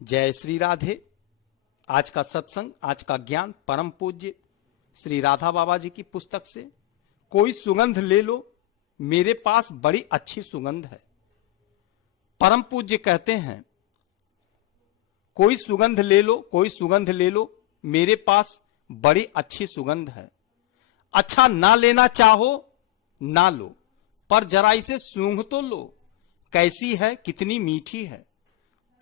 जय श्री राधे। आज का सत्संग, आज का ज्ञान परम पूज्य श्री राधा बाबा जी की पुस्तक से। कोई सुगंध ले लो, मेरे पास बड़ी अच्छी सुगंध है। परम पूज्य कहते हैं, कोई सुगंध ले लो, कोई सुगंध ले लो, मेरे पास बड़ी अच्छी सुगंध है। अच्छा ना लेना चाहो ना लो, पर जरा इसे सूंघ तो लो, कैसी है, कितनी मीठी है।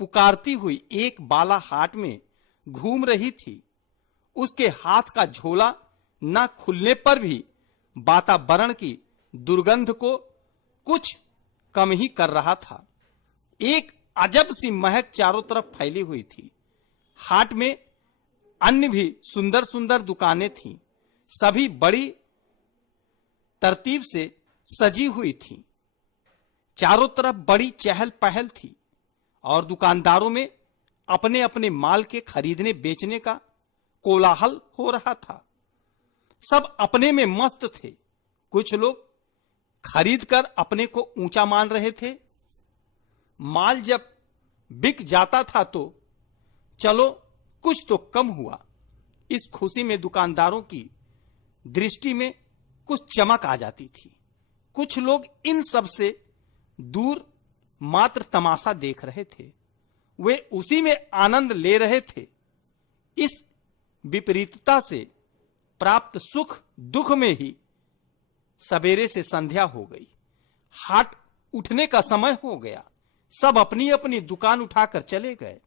पुकारती हुई एक बाला हाट में घूम रही थी। उसके हाथ का झोला ना खुलने पर भी वातावरण की दुर्गंध को कुछ कम ही कर रहा था। एक अजब सी महक चारों तरफ फैली हुई थी। हाट में अन्य भी सुंदर सुंदर दुकानें थीं। सभी बड़ी तरतीब से सजी हुई थीं। चारों तरफ बड़ी चहल पहल थी और दुकानदारों में अपने अपने माल के खरीदने बेचने का कोलाहल हो रहा था। सब अपने में मस्त थे। कुछ लोग खरीद कर अपने को ऊंचा मान रहे थे। माल जब बिक जाता था तो चलो कुछ तो कम हुआ, इस खुशी में दुकानदारों की दृष्टि में कुछ चमक आ जाती थी। कुछ लोग इन सब से दूर मात्र तमाशा देख रहे थे। वे उसी में आनंद ले रहे थे। इस विपरीतता से प्राप्त सुख दुख में ही सवेरे से संध्या हो गई। हाट उठने का समय हो गया। सब अपनी अपनी दुकान उठाकर चले गए।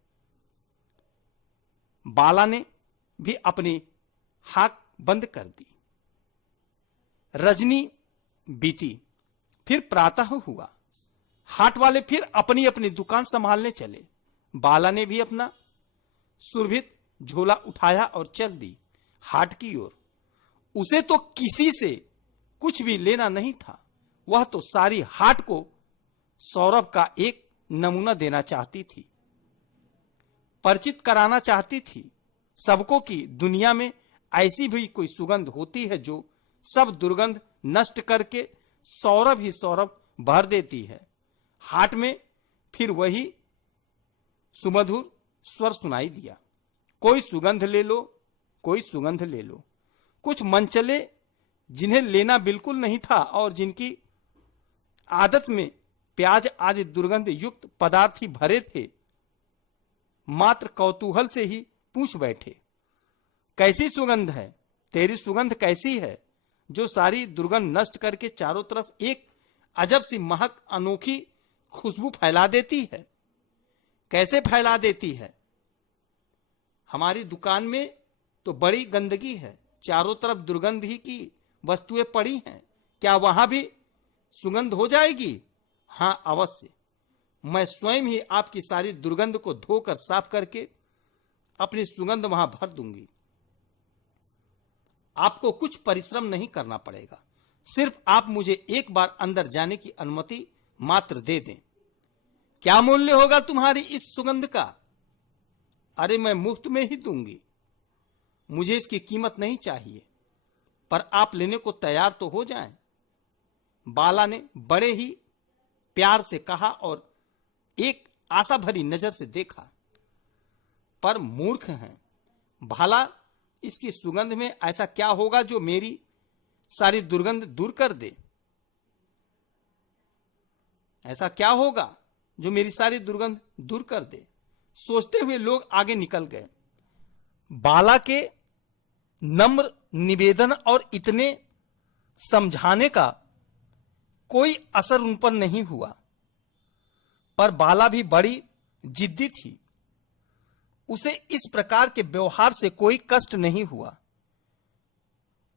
बाला ने भी अपनी हाक बंद कर दी। रजनी बीती, फिर प्रातः हुआ। हाट वाले फिर अपनी अपनी दुकान संभालने चले। बाला ने भी अपना सुरभित झोला उठाया और चल दी हाट की ओर। उसे तो किसी से कुछ भी लेना नहीं था। वह तो सारी हाट को सौरभ का एक नमूना देना चाहती थी, परिचित कराना चाहती थी सबको कि दुनिया में ऐसी भी कोई सुगंध होती है जो सब दुर्गंध नष्ट करके सौरभ ही सौरभ भर देती है। हाट में फिर वही सुमधुर स्वर सुनाई दिया, कोई सुगंध ले लो, कोई सुगंध ले लो। कुछ मन चले जिन्हें लेना बिल्कुल नहीं था और जिनकी आदत में प्याज आदि दुर्गंध युक्त पदार्थ ही भरे थे, मात्र कौतूहल से ही पूछ बैठे, कैसी सुगंध है, तेरी सुगंध कैसी है, जो सारी दुर्गंध नष्ट करके चारों तरफ एक अजब सी महक, अनोखी खुशबू फैला देती है। कैसे फैला देती है? हमारी दुकान में तो बड़ी गंदगी है, चारों तरफ दुर्गंध ही की वस्तुएं पड़ी हैं, क्या वहां भी सुगंध हो जाएगी? हां, अवश्य। मैं स्वयं ही आपकी सारी दुर्गंध को धोकर साफ करके अपनी सुगंध वहां भर दूंगी। आपको कुछ परिश्रम नहीं करना पड़ेगा, सिर्फ आप मुझे एक बार अंदर जाने की अनुमति मात्र दे दें। क्या मूल्य होगा तुम्हारी इस सुगंध का? अरे मैं मुफ्त में ही दूंगी, मुझे इसकी कीमत नहीं चाहिए, पर आप लेने को तैयार तो हो जाएं। बाला ने बड़े ही प्यार से कहा और एक आशा भरी नजर से देखा। पर मूर्ख हैं, भला इसकी सुगंध में ऐसा क्या होगा जो मेरी सारी दुर्गंध दूर कर दे? ऐसा क्या होगा जो मेरी सारी दुर्गंध दूर कर दे? सोचते हुए लोग आगे निकल गए। बाला के नम्र निवेदन और इतने समझाने का कोई असर उन पर नहीं हुआ। पर बाला भी बड़ी जिद्दी थी। उसे इस प्रकार के व्यवहार से कोई कष्ट नहीं हुआ।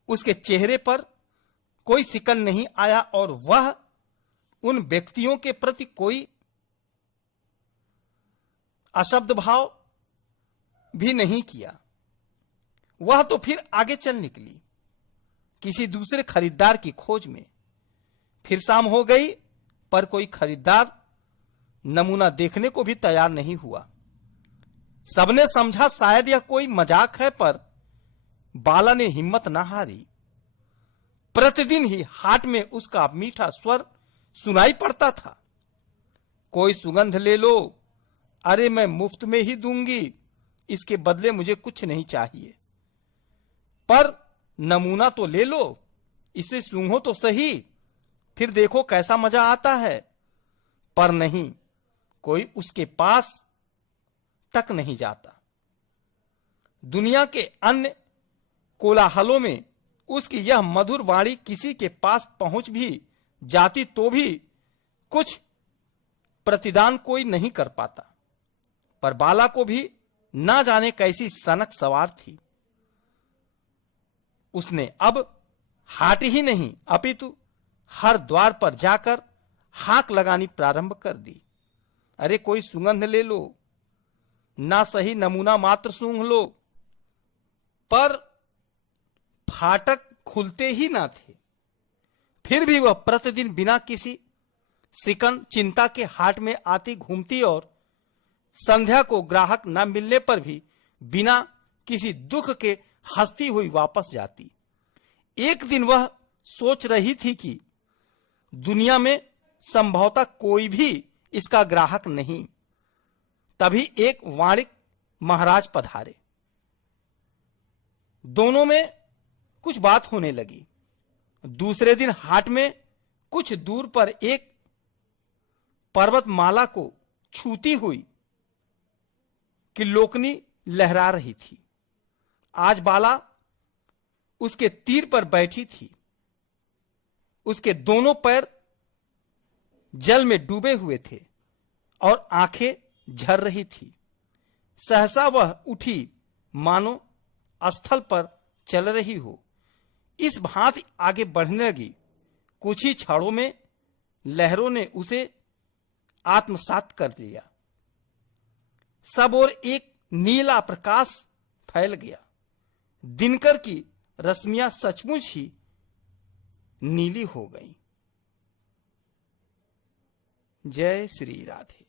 उसके चेहरे पर कोई सिकन नहीं आया और वह उन व्यक्तियों के प्रति कोई अशब्द भाव भी नहीं किया। वह तो फिर आगे चल निकली किसी दूसरे खरीदार की खोज में। फिर शाम हो गई, पर कोई खरीदार नमूना देखने को भी तैयार नहीं हुआ। सबने समझा शायद यह कोई मजाक है, पर बाला ने हिम्मत न हारी। प्रतिदिन ही हाट में उसका मीठा स्वर सुनाई पड़ता था, कोई सुगंध ले लो, अरे मैं मुफ्त में ही दूंगी, इसके बदले मुझे कुछ नहीं चाहिए, पर नमूना तो ले लो, इसे सूंघो तो सही, फिर देखो कैसा मजा आता है। पर नहीं, कोई उसके पास तक नहीं जाता। दुनिया के अन्य कोलाहलों में उसकी यह मधुर वाणी किसी के पास पहुंच भी जाती तो भी कुछ प्रतिदान कोई नहीं कर पाता। पर बाला को भी ना जाने कैसी सनक सवार थी। उसने अब हाट ही नहीं अपितु हर द्वार पर जाकर हाक लगानी प्रारंभ कर दी। अरे कोई सुगंध ले लो, ना सही नमूना मात्र सूंघ लो। पर फाटक खुलते ही ना थे। फिर भी वह प्रतिदिन बिना किसी सिकन चिंता के हाट में आती घूमती और संध्या को ग्राहक न मिलने पर भी बिना किसी दुख के हंसती हुई वापस जाती। एक दिन वह सोच रही थी कि दुनिया में संभवतः कोई भी इसका ग्राहक नहीं। तभी एक वाणिक महाराज पधारे। दोनों में कुछ बात होने लगी। दूसरे दिन हाट में कुछ दूर पर एक पर्वतमाला को छूती हुई त्रिलोकनी लहरा रही थी। आज बाला उसके तीर पर बैठी थी। उसके दोनों पैर जल में डूबे हुए थे और आंखें झर रही थी। सहसा वह उठी मानो स्थल पर चल रही हो। इस भांति आगे बढ़ने लगी। कुछ ही क्षणों में लहरों ने उसे आत्मसात कर लिया। सब ओर एक नीला प्रकाश फैल गया। दिनकर की रश्मियां सचमुच ही नीली हो गईं। जय श्री राधे।